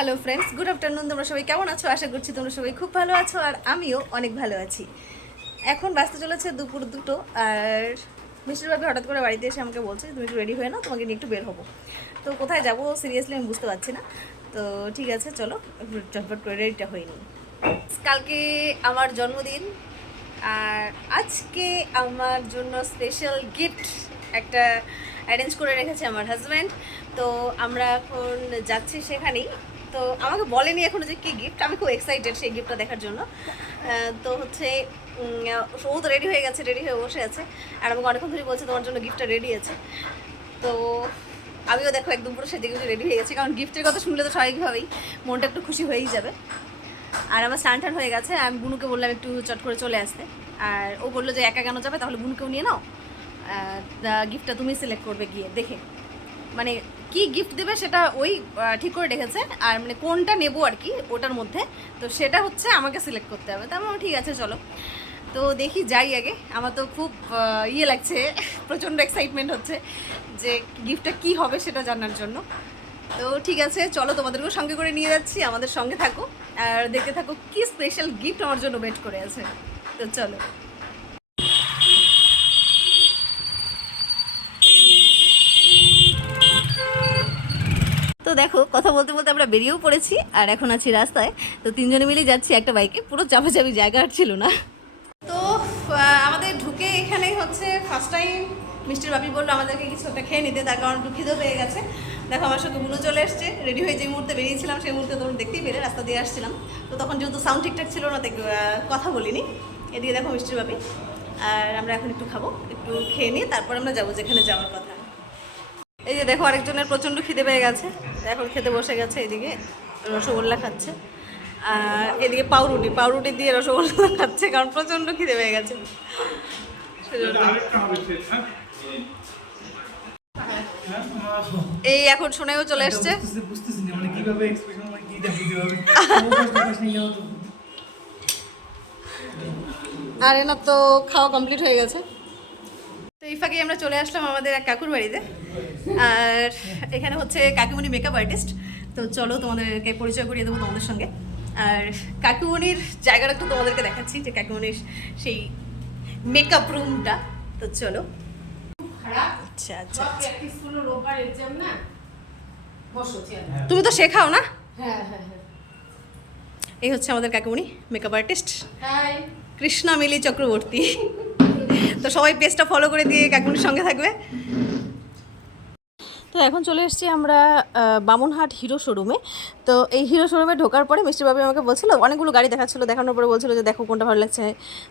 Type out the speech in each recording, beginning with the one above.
Hello friends, good afternoon. তোমরা সবাই কেমন আছো? আশা করছি তোমরা সবাই খুব ভালো আছো, আর আমিও অনেক ভালো আছি। এখন বাজতে চলেছে দুপুর 2টো, আর মিষ্টির ভাবি হঠাৎ করে বাড়িতে এসে আমাকে বলছে তুমি একটু রেডি হয়ে নাও, তোমাকে নিয়ে একটু বের হবো। তো কোথায় যাবো সিরিয়াসলি আমি বুঝতে পারছি না। তো ঠিক আছে, চলো চটপট করে রেডিটা হয়ে নিই। কালকে আমার জন্মদিন, আর আজকে আমার জন্য স্পেশাল গিফট একটা অ্যারেঞ্জ করে রেখেছে আমার হাজব্যান্ড। তো আমরা এখন যাচ্ছি সেখানেই। তো আমাকে বলেনি এখনো যে কী গিফট, আমি খুব এক্সাইটেড সেই গিফটটা দেখার জন্য। তো হচ্ছে ও তো রেডি হয়ে গেছে, রেডি হয়ে বসে আছে, আর আমাকে অনেকক্ষণ ধরে বলছে তোমার জন্য গিফটটা রেডি আছে। তো আমিও দেখো একদম পুরো সেজে গুজে রেডি হয়ে গেছি, কারণ গিফটের কথা শুনলে তো স্বাভাবিকভাবেই মনটা একটু খুশি হয়েই যাবে। আর আমার স্নান টান হয়ে গেছে, আমি বুনুকে বললাম একটু চট করে চলে আসতে, আর ও বললো যে একা কেন যাবে, তাহলে বুনুকেও নিয়ে নাও, গিফটটা তুমি সিলেক্ট করবে গিয়ে দেখে, মানে কি গিফট দেবে সেটা ওই ঠিক করে রেখেছে, আর মানে কোনটা নেবো আর কি ওটার মধ্যে, তো সেটা হচ্ছে আমাকে সিলেক্ট করতে হবে। তার মানে ঠিক আছে চলো, তো দেখি যাই আগে। আমার তো খুব ইয়ে লাগছে, প্রচণ্ড এক্সাইটমেন্ট হচ্ছে যে গিফটটা কি হবে সেটা জানার জন্য। তো ঠিক আছে চলো, তোমাদেরকেও সঙ্গে করে নিয়ে যাচ্ছি, আমাদের সঙ্গে থাকো আর দেখতে থাকো কি স্পেশাল গিফট আমার জন্য ওয়েট করে আছে। তো চলো। তো দেখো, কথা বলতে বলতে আমরা বেরিয়েও পড়েছি, আর এখন আছি রাস্তায়। তো তিনজনে মিলে যাচ্ছি একটা বাইকে, পুরো চাপাচাপি জায়গা আর ছিল না। তো আমাদের ঢুকে এখানেই হচ্ছে ফার্স্ট টাইম মিষ্টির বাপি বললো আমাদেরকে কিছু একটা খেয়ে নিতে, তার কারণ একটু খিদে পেয়ে গেছে। দেখো আমার সঙ্গে বুনো চলে এসছে, রেডি হয়ে যে মুহূর্তে বেরিয়েছিলাম সেই মুহূর্তে তোমরা দেখতেই পেলে রাস্তা দিয়ে আসছিলাম। তো তখন যেহেতু সাউন্ড ঠিকঠাক ছিল না, কথা বলিনি। এদিকে দেখো মিষ্টির বাপি, আর আমরা এখন একটু খাবো, একটু খেয়ে নিয়ে তারপর আমরা যাবো যেখানে যাওয়ার কথা। এই যে দেখো আরেকজনের প্রচণ্ড খিদে পেয়ে গেছে, এখন খেতে বসে গেছে। এদিকে রসগোল্লা খাচ্ছে, আর এদিকে পাউরুটি দিয়ে রসগোল্লা খাচ্ছে, কারণ প্রচণ্ড খিদে পেয়ে গেছে। এই এখন শোনাও চলে এসছে। আর এনার তো খাওয়া কমপ্লিট হয়ে গেছে। তো এই ফাঁকে আমরা চলে আসলাম আমাদের এক কাকুর বাড়িতে, আর এখানে হচ্ছে কাকুমণি মেকআপ আর্টিস্ট। তো চলো তোমাদেরকে পরিচয় করিয়ে দেবো তোমাদের সঙ্গে, আর কাকুমণির জায়গাটা একটু তোমাদেরকে দেখাচ্ছি, যে কাকুমণির সেই মেকআপ রুমটা। তো চলো। আচ্ছা আচ্ছা, তুমি তো শেখাও না? এই হচ্ছে আমাদের কাকুমণি মেকআপ আর্টিস্ট, কৃষ্ণা মিলি চক্রবর্তী। তো সবাই পেজটা ফলো করে দিয়ে কাকুমণির সঙ্গে থাকবে। তো এখন চলে এসেছি আমরা বামনহাট হিরো শোরুমে। তো এই হিরো শোরুমে ঢোকার পরে মিষ্টি বাবু আমাকে বলছিল, অনেকগুলো গাড়ি দেখাচ্ছিলো, দেখানোর পরে বলছিল যে দেখো কোনটা ভালো লাগছে।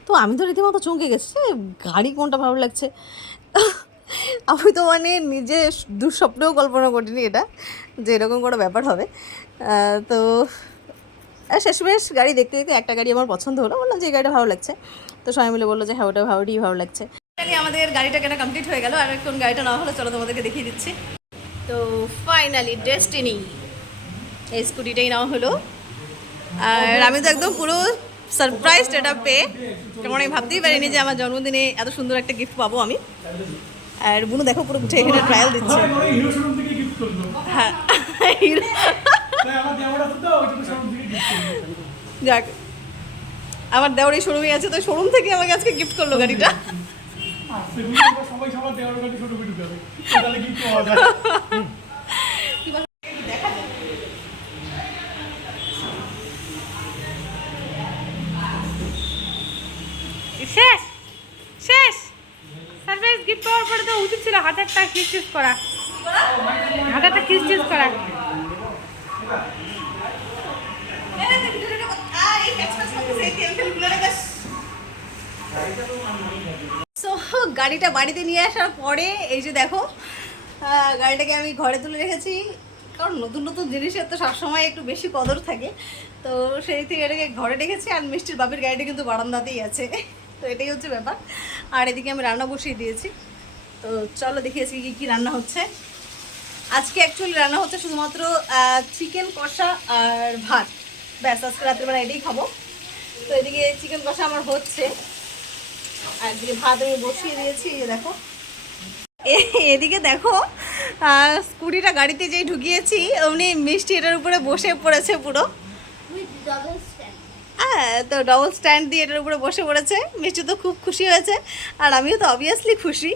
তো আমি তো রীতিমতো চমকে গেছি, গাড়ি কোনটা ভালো লাগছে। আমি তো মানে নিজে দুঃস্বপ্নেও কল্পনা করিনি এটা, যে এরকম কোনো ব্যাপার হবে। তো শেষমেশ গাড়ি দেখতে দেখতে একটা গাড়ি আমার পছন্দ হলো, বললাম যে এই গাড়িটা ভালো লাগছে। তো সবাই মিলে বললো যে হ্যাঁ ওটা ভালো লাগছে। আমাদের গাড়িটা কেনা কমপ্লিট হয়ে গেল, আর কোন গাড়িটা না হলো চলো তোমাদেরকে দেখিয়ে দিচ্ছি। তো ফাইনালি ডেস্টিনি এই স্কুটিটাই নেওয়া হলো, আর আমি তো একদম পুরো সারপ্রাইজ এটা পেয়ে, কারণ আমি ভাবতেই পারিনি যে আমার জন্মদিনে এত সুন্দর একটা গিফট পাবো আমি। আর বুনু দেখো পুরো উঠে এখানে ট্রায়াল দিচ্ছে। হ্যাঁ যাক, আমার দেওয়ার এই শোরুমে আছে, তো শোরুম থেকে আমাকে আজকে গিফট করলো গাড়িটা। শেষ শেষ সারপ্রাইজ গিফট পাওয়ার পরে তো উচিত ছিল হাতে একটা কিস করা, হাতে একটা কিস করা। সো গাড়িটা বাড়িতে নিয়ে আসার পরে এই যে দেখো, গাড়িটাকে আমি ঘরে তুলে রেখেছি, কারণ নতুন নতুন জিনিসের তো সবসময় একটু বেশি কদর থাকে। তো সেই থেকে এটাকে ঘরে রেখেছি, আর মিষ্টির বাপের গাড়িটা কিন্তু বারান্দাতেই আছে। তো এটাই হচ্ছে ব্যাপার। আর এদিকে আমি রান্না বসিয়ে দিয়েছি। তো চলো দেখিয়েছি কী কী রান্না হচ্ছে আজকে। অ্যাকচুয়ালি রান্না হচ্ছে শুধুমাত্র চিকেন কষা আর ভাত, ব্যাস আজকে রাত্রেবেলা এটাই খাবো। তো এদিকে চিকেন কষা আমার হচ্ছে, আর এদিকে ভাত আমি বসিয়ে দিয়েছি। এই দেখো এদিকে দেখো স্কুটিটা গাড়িতে যেই ঢুকিয়েছি অমনি মিষ্টি এটার উপরে বসে পড়েছে পুরো। হ্যাঁ, তো ডবল স্ট্যান্ড দিয়ে এটার উপরে বসে পড়েছে। মিষ্টি তো খুব খুশি হয়েছে, আর আমিও তো অবভিয়াসলি খুশি,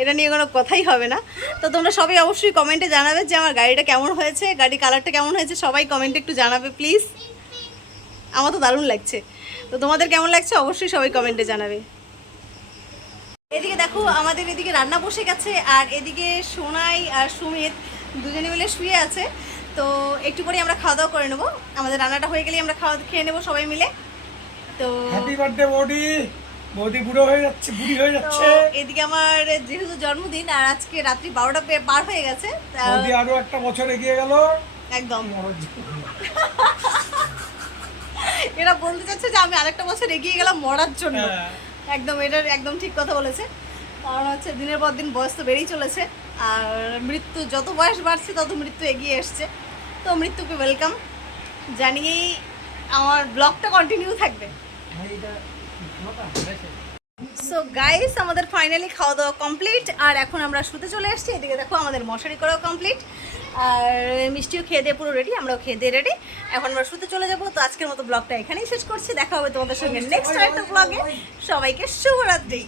এটা নিয়ে কোনো কথাই হবে না। তো তোমরা সবাই অবশ্যই কমেন্টে জানাবে যে আমার গাড়িটা কেমন হয়েছে, গাড়ির কালারটা কেমন হয়েছে, সবাই কমেন্টে একটু জানাবে প্লিজ। আমার তো দারুণ লাগছে, তো তোমাদের কেমন লাগছে অবশ্যই সবাই কমেন্টে জানাবে। এদিকে দেখো আমাদের এদিকে রান্না বসে গেছে, আর এদিকে সোনাই আর সুমিত দুজনে মিলে শুয়ে আছে। তো একটু পরে আমরা খাওয়া দাওয়া করে নেবো, আমাদের রান্নাটা হয়ে গেলেই আমরা খেয়ে নেবো সবাই মিলে। তো হ্যাপি বার্থডে বৌদি, বৌদি বুড়ো হয়ে যাচ্ছে, বুড়ি হয়ে যাচ্ছে। তো এদিকে আমার যেহেতু জন্মদিন আর আজকে রাত্রি 12টা পার হয়ে গেছে, বৌদি আরো একটা বছর এগিয়ে গেল একদম। মরার জন্য। এরা বলতে চাচ্ছে যে আমি আরেকটা বছর এগিয়ে গেলাম মরার জন্য। হ্যাঁ। একদম, এটার একদম ঠিক কথা বলেছে। কারণ হচ্ছে দিনের পর দিন বয়স তো বেড়েই চলেছে, আর মৃত্যু যত বয়স বাড়ছে তত মৃত্যু এগিয়ে এসছে। তো মৃত্যুকে ওয়েলকাম জানিয়েই আমার ব্লগটা কন্টিনিউ থাকবে। সো গাইস, আমাদের ফাইনালি খাওয়া দাওয়া কমপ্লিট, আর এখন আমরা শুতে চলে এসেছি। এদিকে দেখো আমাদের মশারি করাও কমপ্লিট, আর মিষ্টিও খেয়ে দিয়ে পুরো রেডি, আমরাও খেয়ে দিয়ে রেডি। এখন আমরা শুতে চলে যাবো। তো আজকের মতো ব্লগটা এখানেই শেষ করছি, দেখা হবে তোমাদের সঙ্গে নেক্সট একটা ব্লগে। সবাইকে শুভরাত্রি।